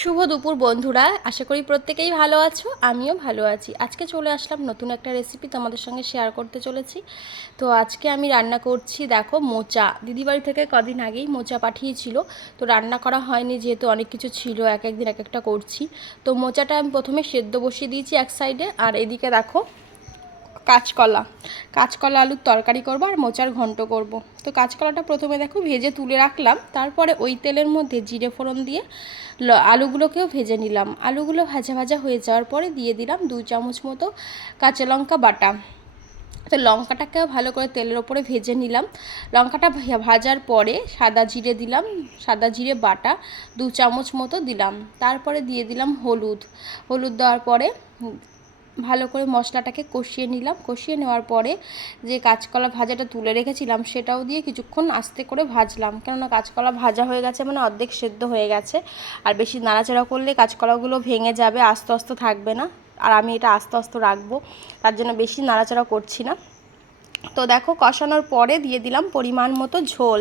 শুভ দুপুর বন্ধুরা, আশা করি প্রত্যেকেই ভালো আছো। আমিও ভালো আছি। আজকে চলে আসলাম নতুন একটা রেসিপি তোমাদের সঙ্গে শেয়ার করতে চলেছি। তো আজকে আমি রান্না করছি, দেখো, মোচা। দিদিবাড়ি থেকে কদিন আগেই মোচা পাঠিয়েছিল, তো রান্না করা হয়নি যেহেতু অনেক কিছু ছিল, এক একদিন এক একটা করছি। তো মোচাটা আমি প্রথমে সেদ্ধ বসিয়ে দিয়েছি এক সাইডে, আর এদিকে দেখো কাঁচকলা কাঁচকলা আলুর তরকারি করব আর মোচার ঘন্ট করব। তো কাঁচকলাটা প্রথমে দেখো ভেজে তুলে রাখলাম, তারপরে ওই তেলের মধ্যে জিরে ফোড়ন দিয়ে আলুগুলোকেও ভেজে নিলাম। আলুগুলো ভাজা ভাজা হয়ে যাওয়ার পরে দিয়ে দিলাম 2 চামচ মতো কাঁচা লঙ্কা বাটা। তো লঙ্কাটাকেও ভালো করে তেলের ওপরে ভেজে নিলাম। লঙ্কাটা ভাজার পরে সাদা জিরে দিলাম, সাদা জিরে বাটা 2 চামচ মতো দিলাম। তারপরে দিয়ে দিলাম হলুদ দেওয়ার পরে ভালো করে মশলাটাকে কষিয়ে নিলাম। কষিয়ে নেওয়ার পরে যে কাঁচকলা ভাজাটা তুলে রেখেছিলাম সেটাও দিয়ে কিছুক্ষণ আস্তে করে ভাজলাম, কেননা কাঁচকলা ভাজা হয়ে গেছে, মানে অর্ধেক সেদ্ধ হয়ে গেছে। আর বেশি নাড়াচাড়া করলে কাঁচকলাগুলো ভেঙে যাবে, আস্তে আস্তে থাকবে না। আর আমি এটা আস্তে আস্তে রাখবো, তার জন্য বেশি নাড়াচাড়া করছি না। তো দেখো কষানোর পরে দিয়ে দিলাম পরিমাণ মতো ঝোল,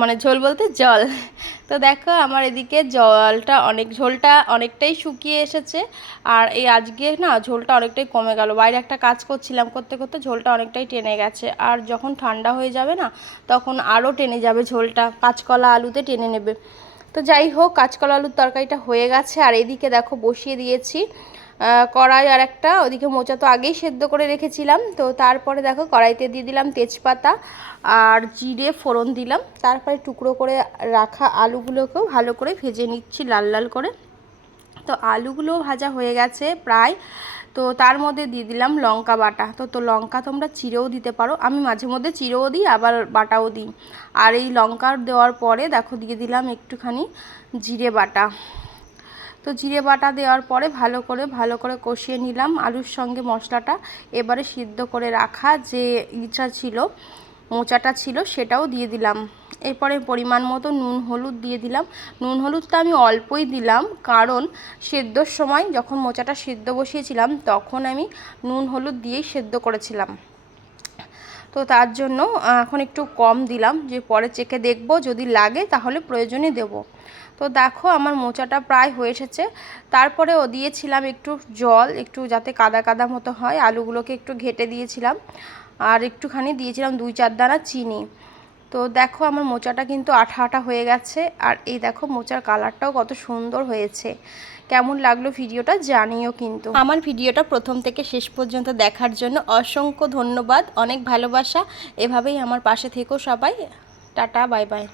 মানে ঝোল বলতে জল। তো দেখো আমার এদিকে ঝোলটা অনেকটাই শুকিয়ে এসেছে। আর এই আজকে না ঝোলটা অনেকটাই কমে গেল, বাইরে একটা কাজ করছিলাম, করতে করতে ঝোলটা অনেকটাই টেনে গেছে। আর যখন ঠান্ডা হয়ে যাবে না তখন আরও টেনে যাবে ঝোলটা, কাঁচকলা আলুতে টেনে নেবে। তো যাই হোক, কাঁচকলা আলুর তরকারিটা হয়ে গেছে। আর এদিকে দেখো বসিয়ে দিয়েছি কড়াই আর একটা, ওদিকে মোচা তো আগেই সেদ্ধ করে রেখেছিলাম। তো তারপরে দেখো কড়াইতে দিয়ে দিলাম তেজপাতা আর জিরে ফোড়ন দিলাম। তারপরে টুকরো করে রাখা আলুগুলোকেও ভালো করে ভেজে নিচ্ছি লাল লাল করে। তো আলুগুলো ভাজা হয়ে গেছে প্রায়। তো তার মধ্যে দিয়ে দিলাম লঙ্কা বাটা। তো লঙ্কা তোমরা চিরেও দিতে পারো, আমি মাঝে মধ্যে চিরেও দিই আবার বাটাও দিই। আর এই লঙ্কা দেওয়ার পরে দেখো দিয়ে দিলাম একটুখানি জিরে বাটা। তো জিরে বাটা দেওয়ার পরে ভালো করে কষিয়ে নিলাম আলুর সঙ্গে মশলাটা। এবারে সিদ্ধ করে রাখা যে মোচাটা ছিল সেটাও দিয়ে দিলাম। এরপরে পরিমাণ মতো নুন হলুদ দিয়ে দিলাম। নুন হলুদটা আমি অল্পই দিলাম, কারণ সেদ্ধর সময় যখন মোচাটা সেদ্ধ বসিয়েছিলাম তখন আমি নুন হলুদ দিয়েই সেদ্ধ করেছিলাম। তো তার জন্য এখন একটু কম দিলাম, যে পরে চেখে দেখব, যদি লাগে তাহলে প্রয়োজনে দেব। তো দেখো আমার মোচাটা প্রায় হয়ে এসেছে। তারপরে দিয়েছিলাম একটু জল, একটু যাতে কাদা কাদা মতো হয়, আলুগুলোকে একটু ঘেটে দিয়েছিলাম। আর একটুখানি দিয়েছিলাম 2-4 দানা চিনি। তো দেখো আমার মোচাটা কিন্তু আঠা আঠা হয়ে গেছে। আর এই দেখো মোচার কালারটাও কত সুন্দর হয়েছে। কেমন লাগলো ভিডিওটা জানিও কিন্তু। আমার ভিডিওটা প্রথম থেকে শেষ পর্যন্ত দেখার জন্য অসংখ্য ধন্যবাদ, অনেক ভালোবাসা। এভাবেই আমার পাশে থেকো সবাই। Tata, bye bye.